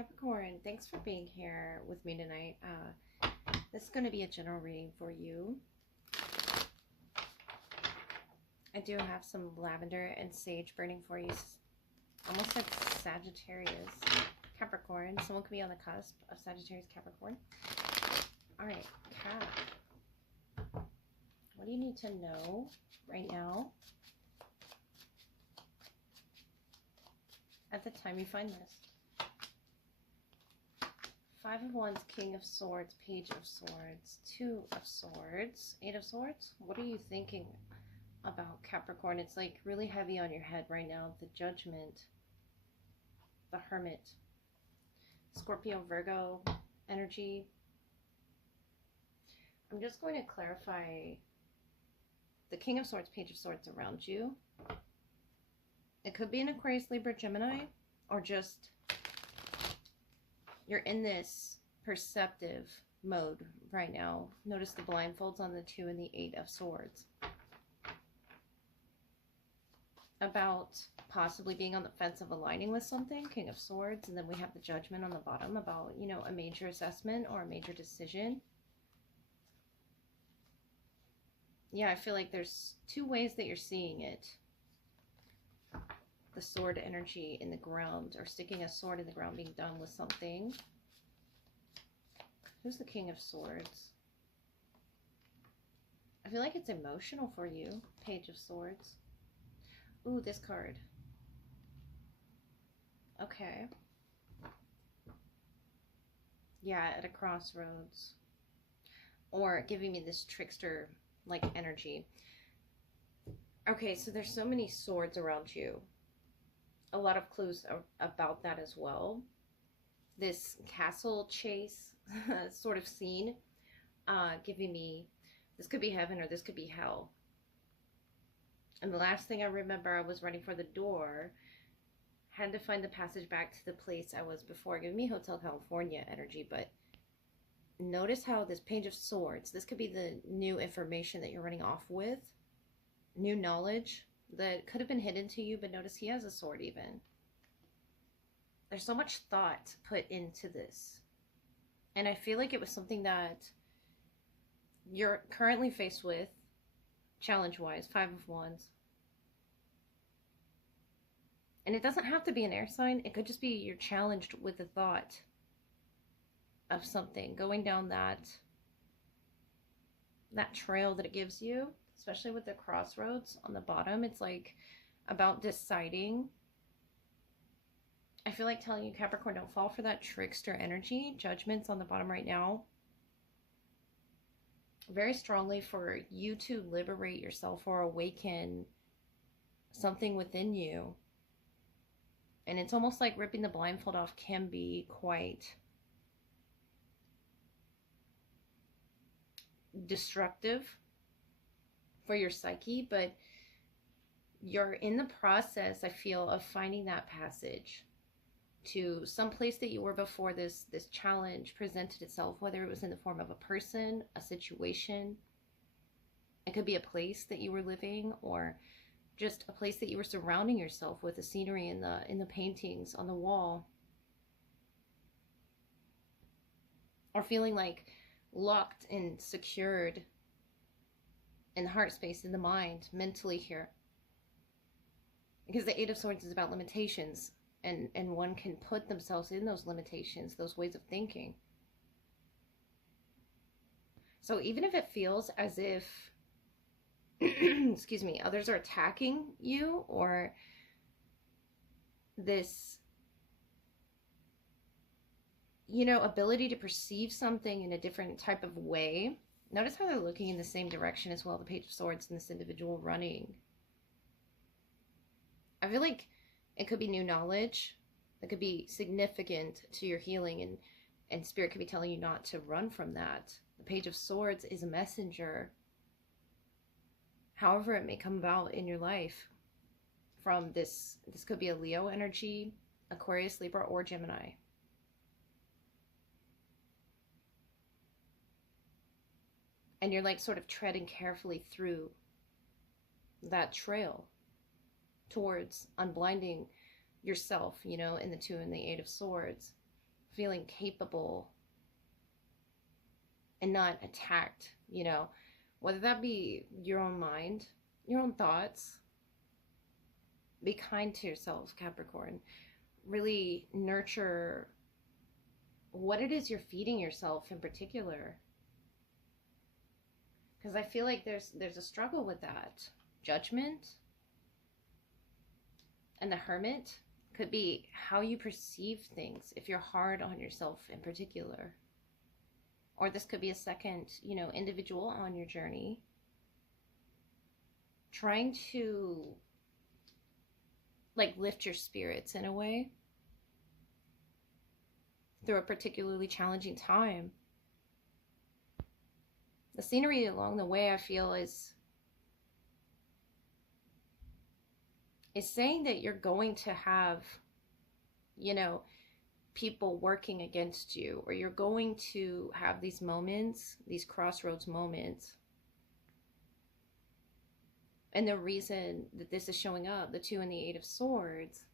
Capricorn, thanks for being here with me tonight. This is going to be a general reading for you. I do have some lavender and sage burning for you. Almost like Sagittarius. Capricorn. Someone could be on the cusp of Sagittarius, Capricorn. Alright, Cap. What do you need to know right now at the time you find this? Five of Wands, King of Swords, Page of Swords, Two of Swords, Eight of Swords. What are you thinking about, Capricorn? It's like really heavy on your head right now. The Judgment, the Hermit, Scorpio, Virgo energy. I'm just going to clarify the King of Swords, Page of Swords around you. It could be an Aquarius, Libra, Gemini, or just you're in this perceptive mode right now. Notice the blindfolds on the Two and the Eight of Swords. About possibly being on the fence of aligning with something, King of Swords, and then we have the Judgment on the bottom about, you know, a major assessment or a major decision. Yeah, I feel like there's two ways that you're seeing it. The sword energy in the ground, or sticking a sword in the ground, being done with something. Who's the King of Swords? I feel like it's emotional for you, Page of Swords. Ooh, this card. Okay. Yeah, at a crossroads. Or giving me this trickster-like energy. Okay, so there's so many swords around you. A lot of clues about that as well. This castle chase sort of scene, giving me, this could be heaven or this could be hell. And the last thing I remember, I was running for the door, had to find the passage back to the place I was before, giving me Hotel California energy. But notice how this Page of Swords, this could be the new information that you're running off with, new knowledge that could have been hidden to you, but notice he has a sword even. There's so much thought put into this. And I feel like it was something that you're currently faced with, challenge-wise, Five of Wands. And it doesn't have to be an air sign. It could just be you're challenged with the thought of something, going down that trail that it gives you. Especially with the crossroads on the bottom, it's like about deciding. I feel like telling you, Capricorn, don't fall for that trickster energy. Judgment's on the bottom right now. Very strongly for you to liberate yourself or awaken something within you. And it's almost like ripping the blindfold off can be quite destructive for your psyche, but you're in the process, I feel, of finding that passage to some place that you were before this challenge presented itself, whether it was in the form of a person, a situation. It could be a place that you were living, or just a place that you were surrounding yourself with, the scenery in the paintings on the wall, or feeling like locked and secured in the heart space, in the mind, mentally here. Because the Eight of Swords is about limitations, and one can put themselves in those limitations, those ways of thinking. So even if it feels as if, excuse me, others are attacking you, or this, you know, ability to perceive something in a different type of way. Notice how they're looking in the same direction as well, the Page of Swords and this individual running. I feel like it could be new knowledge that could be significant to your healing, and Spirit could be telling you not to run from that. The Page of Swords is a messenger, however it may come about in your life, from this could be a Leo energy, Aquarius, Libra, or Gemini. And you're like sort of treading carefully through that trail towards unblinding yourself, you know, in the Two and the Eight of Swords. feeling capable and not attacked, you know, whether that be your own mind, your own thoughts. Be kind to yourself, Capricorn. Really nurture what it is you're feeding yourself in particular. Because I feel like there's a struggle with that. Judgment and the Hermit could be how you perceive things, if you're hard on yourself in particular. Or this could be a second, you know, individual on your journey trying to like lift your spirits in a way through a particularly challenging time. The scenery along the way, I feel, is saying that you're going to have, you know, people working against you, or you're going to have these moments, these crossroads moments. And the reason that this is showing up, the 2 and the 8 of Swords,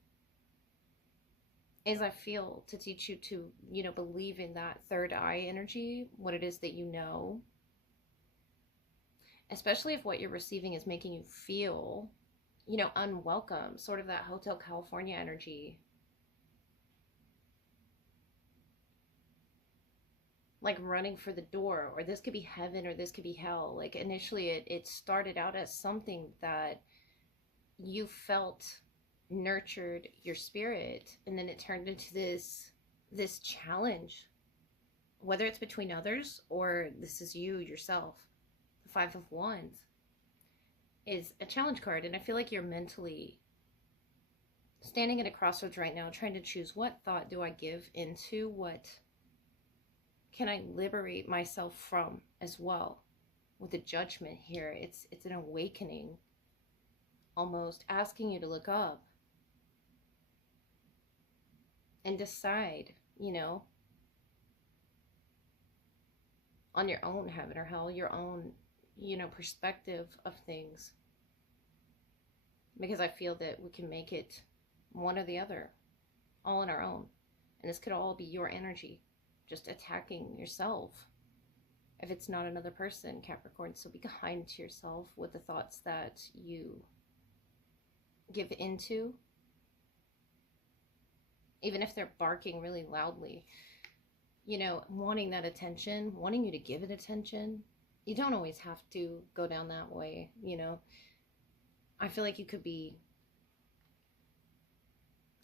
is I feel to teach you to, you know, believe in that third eye energy, what it is that you know. Especially if what you're receiving is making you feel, you know, unwelcome, sort of that Hotel California energy. Like running for the door, or this could be heaven or this could be hell. Like initially it started out as something that you felt nurtured your spirit, and then it turned into this challenge, whether it's between others or this is you yourself. The 5 of Wands is a challenge card, and I feel like you're mentally standing at a crossroads right now, trying to choose, what thought do I give into, what can I liberate myself from as well. With the Judgment here, it's an awakening, almost asking you to look up and decide, you know, on your own heaven or hell, your own, you know, perspective of things. Because I feel that we can make it one or the other, all on our own. And this could all be your energy, just attacking yourself. If it's not another person, Capricorn, so be kind to yourself with the thoughts that you give into. Even if they're barking really loudly, you know, wanting that attention, wanting you to give it attention. You don't always have to go down that way, you know. I feel like you could be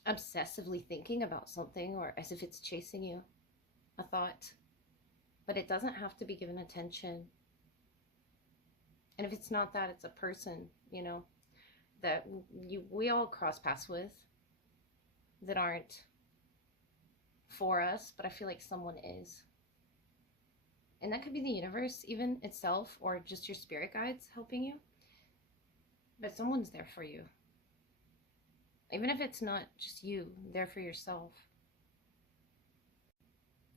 obsessively thinking about something, or as if it's chasing you, a thought, but it doesn't have to be given attention. And if it's not that, it's a person, you know, that we all cross paths with that aren't for us, but I feel like someone is. And that could be the universe even itself, or just your spirit guides helping you. But someone's there for you. Even if it's not just you, there for yourself.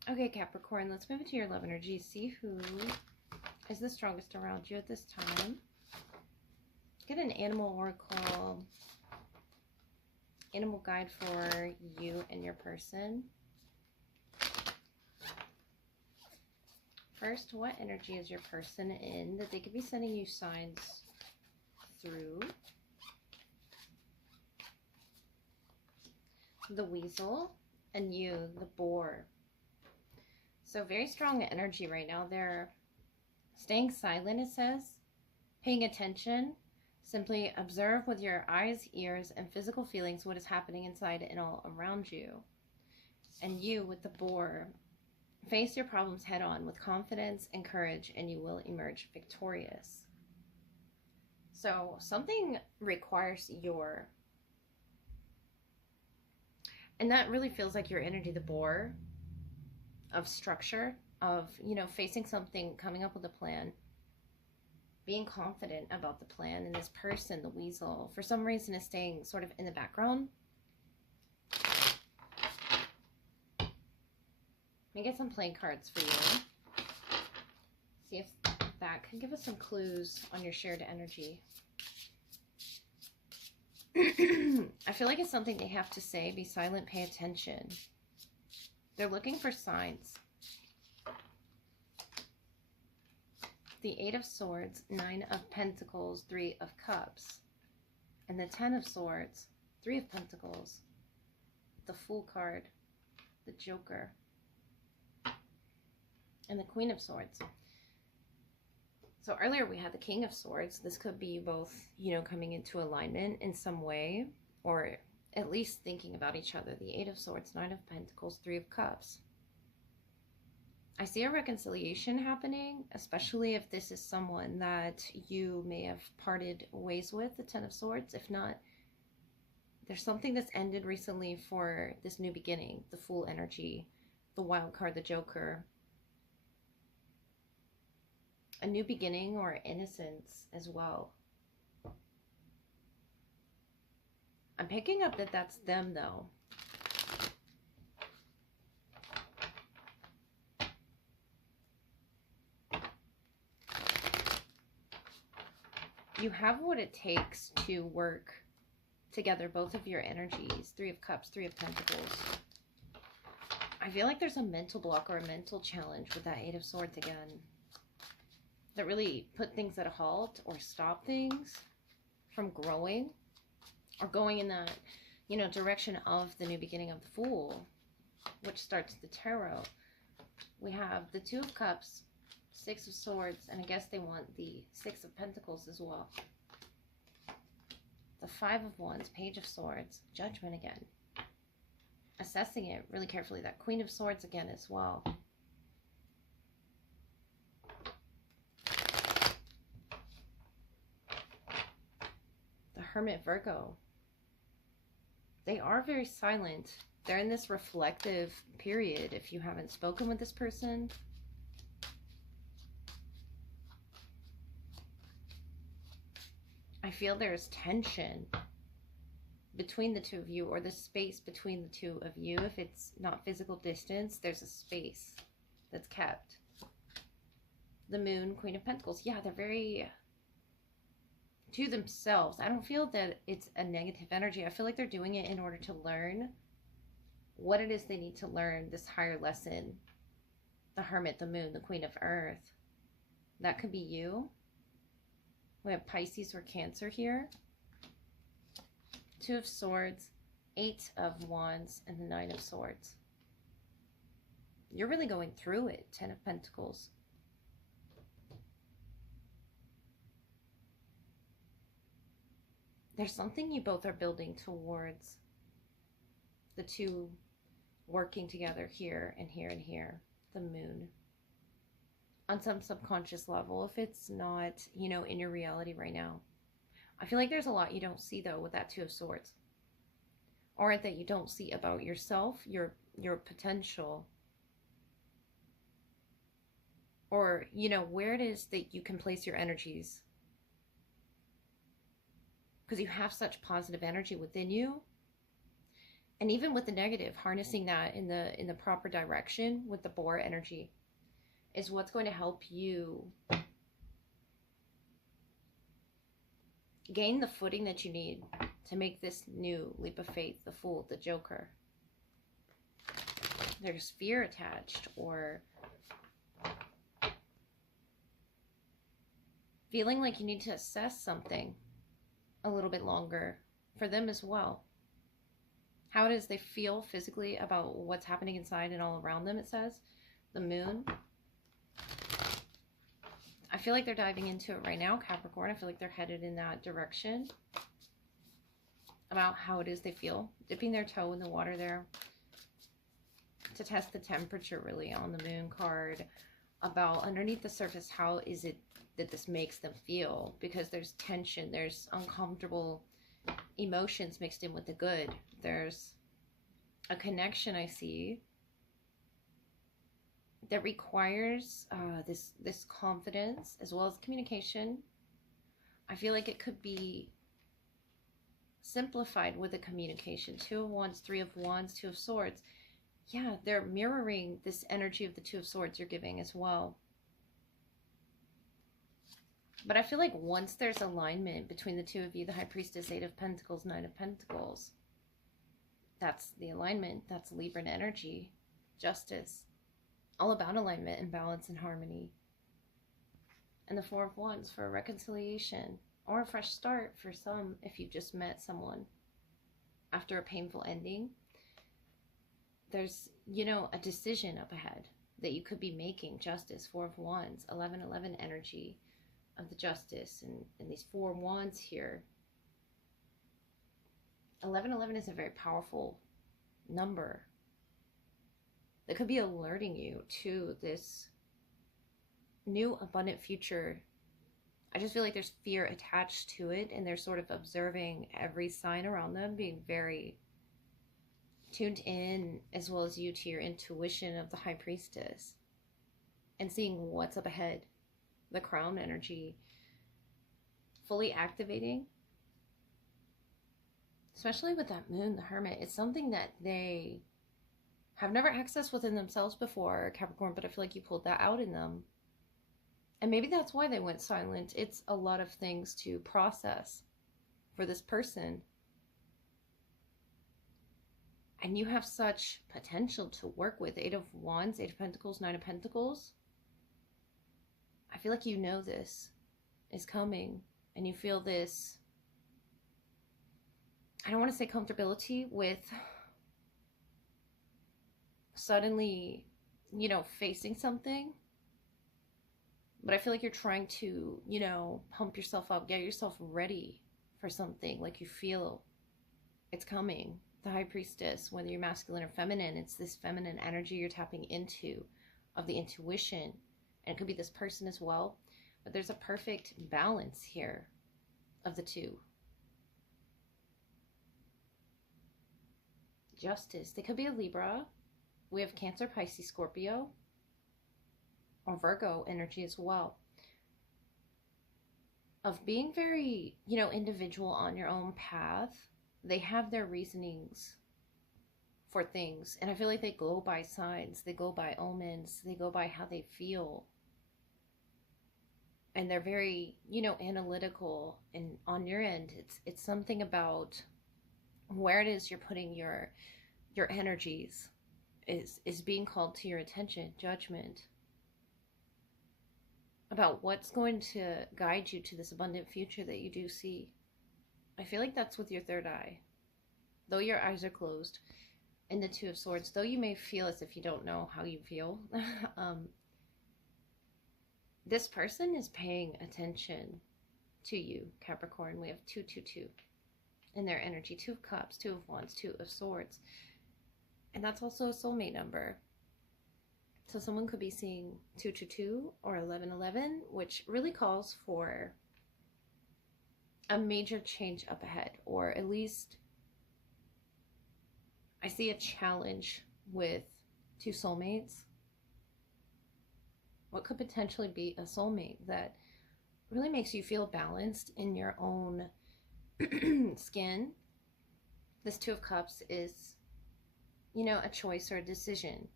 Okay, Capricorn, let's move into your love energy. See who is the strongest around you at this time. Get an animal oracle, animal guide for you and your person. First, what energy is your person in that they could be sending you signs through? The Weasel and you, the Boar. So very strong energy right now. They're staying silent, it says. Paying attention. Simply observe with your eyes, ears, and physical feelings what is happening inside and all around you. And you, with the Boar, face your problems head on with confidence and courage, and you will emerge victorious. So something requires your... And that really feels like your energy, the Boar, of structure, of, you know, facing something, coming up with a plan, being confident about the plan. And this person, the Weasel, for some reason is staying sort of in the background. Let me get some playing cards for you. See if that can give us some clues on your shared energy. I feel like it's something they have to say. Be silent, pay attention. They're looking for signs. The Eight of Swords, Nine of Pentacles, Three of Cups, and the Ten of Swords, Three of Pentacles, the Fool card, the Joker, and the Queen of Swords. So earlier we had the King of Swords. This could be both, you know, coming into alignment in some way, or at least thinking about each other. The Eight of Swords, Nine of Pentacles, Three of Cups. I see a reconciliation happening, especially if this is someone that you may have parted ways with, the Ten of Swords. If not, there's something that's ended recently for this new beginning, the Fool energy, the Wild card, the Joker. A new beginning or innocence as well. I'm picking up that that's them though. You have what it takes to work together, both of your energies. Three of Cups, Three of Pentacles. I feel like there's a mental block or a mental challenge with that Eight of Swords again, that really put things at a halt or stop things from growing or going in that, you know, direction of the new beginning of the Fool, which starts the tarot. We have the Two of Cups, Six of Swords, and I guess they want the Six of Pentacles as well. The Five of Wands, Page of Swords, Judgment again. Assessing it really carefully. That Queen of Swords again as well. The Hermit, Virgo. They are very silent. They're in this reflective period if you haven't spoken with this person. I feel there's tension between the two of you, or the space between the two of you. If it's not physical distance, there's a space that's kept. The Moon, Queen of Pentacles. Yeah, they're very to themselves. I don't feel that it's a negative energy. I feel like they're doing it in order to learn what it is they need to learn, this higher lesson. The Hermit, the Moon, the Queen of Earth. That could be you. We have Pisces or Cancer here. Two of Swords, Eight of Wands, and the Nine of Swords. You're really going through it. Ten of Pentacles. There's something you both are building towards. The two working together here and here and here. The Moon. On some subconscious level, if it's not, you know, in your reality right now. I feel like there's a lot you don't see though with that Two of Swords. Or that you don't see about yourself, your potential. Or, you know, where it is that you can place your energies. Because you have such positive energy within you. And even with the negative, harnessing that in the proper direction with the Boar energy is what's going to help you gain the footing that you need to make this new leap of faith, the Fool, the Joker. There's fear attached, or feeling like you need to assess something a little bit longer for them as well. How it is they feel physically about what's happening inside and all around them, it says. The Moon. I feel like they're diving into it right now, Capricorn. I feel like they're headed in that direction. About how it is they feel. Dipping their toe in the water there. To test the temperature really on the Moon card. About underneath the surface, how is it that this makes them feel? Because there's tension. There's uncomfortable emotions mixed in with the good. There's a connection I see that requires this confidence as well as communication. I feel like it could be simplified with a communication. Two of Wands, Three of Wands, Two of Swords. Yeah, they're mirroring this energy of the Two of Swords you're giving as well. But I feel like once there's alignment between the two of you, the High Priestess, Eight of Pentacles, Nine of Pentacles, that's the alignment. That's Libran energy. justice, all about alignment and balance and harmony. And the Four of Wands for a reconciliation or a fresh start for some if you've just met someone after a painful ending. There's, you know, a decision up ahead that you could be making. Justice, Four of Wands, 11-11 energy of the Justice, and these Four Wands here. 11-11 is a very powerful number that could be alerting you to this new abundant future. I just feel like there's fear attached to it, and they're sort of observing every sign around them, being very tuned in, as well as you, to your intuition of the High Priestess and seeing what's up ahead. The Crown energy fully activating, especially with that Moon, the Hermit. It's something that they have never accessed within themselves before, Capricorn, but I feel like you pulled that out in them. And maybe that's why they went silent. It's a lot of things to process for this person. And you have such potential to work with. 8 of Wands, 8 of Pentacles, 9 of Pentacles. I feel like you know this is coming. And you feel this, I don't want to say comfortability with suddenly, you know, facing something. But I feel like you're trying to, you know, pump yourself up, get yourself ready for something. Like you feel it's coming. The High Priestess, whether you're masculine or feminine, it's this feminine energy you're tapping into, of the intuition. And it could be this person as well. But there's a perfect balance here of the two. Justice. They could be a Libra. We have Cancer, Pisces, Scorpio, or Virgo energy as well. Of being very, you know, individual on your own path. They have their reasonings for things. And I feel like they go by signs. They go by omens. They go by how they feel. And they're very, you know, analytical. And on your end, it's something about where it is you're putting your energies is being called to your attention. Judgment. About what's going to guide you to this abundant future that you do see. I feel like that's with your third eye. Though your eyes are closed. And the Two of Swords. Though you may feel as if you don't know how you feel. This person is paying attention to you, Capricorn. We have 222 in their energy. 2 of Cups, 2 of Wands, 2 of Swords. And that's also a soulmate number. So someone could be seeing 222 or 1111, which really calls for a major change up ahead, or at least I see a challenge with 2 soulmates. What could potentially be a soulmate that really makes you feel balanced in your own skin. This 2 of Cups is, you know, a choice or a decision.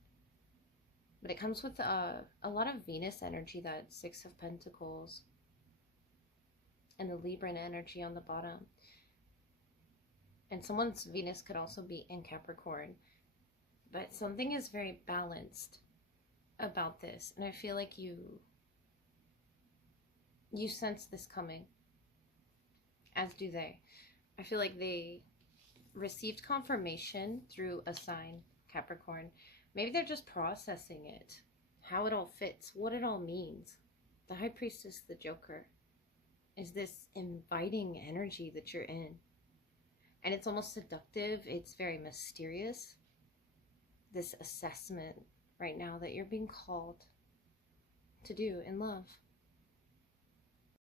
But it comes with a lot of Venus energy, that 6 of Pentacles. And the Libran energy on the bottom. And someone's Venus could also be in Capricorn. But something is very balanced about this. And I feel like you sense this coming. As do they. I feel like they received confirmation through a sign, Capricorn. Maybe they're just processing it. How it all fits. What it all means. The High Priestess, the Joker, is this inviting energy that you're in. And it's almost seductive. It's very mysterious. This assessment right now that you're being called to do in love.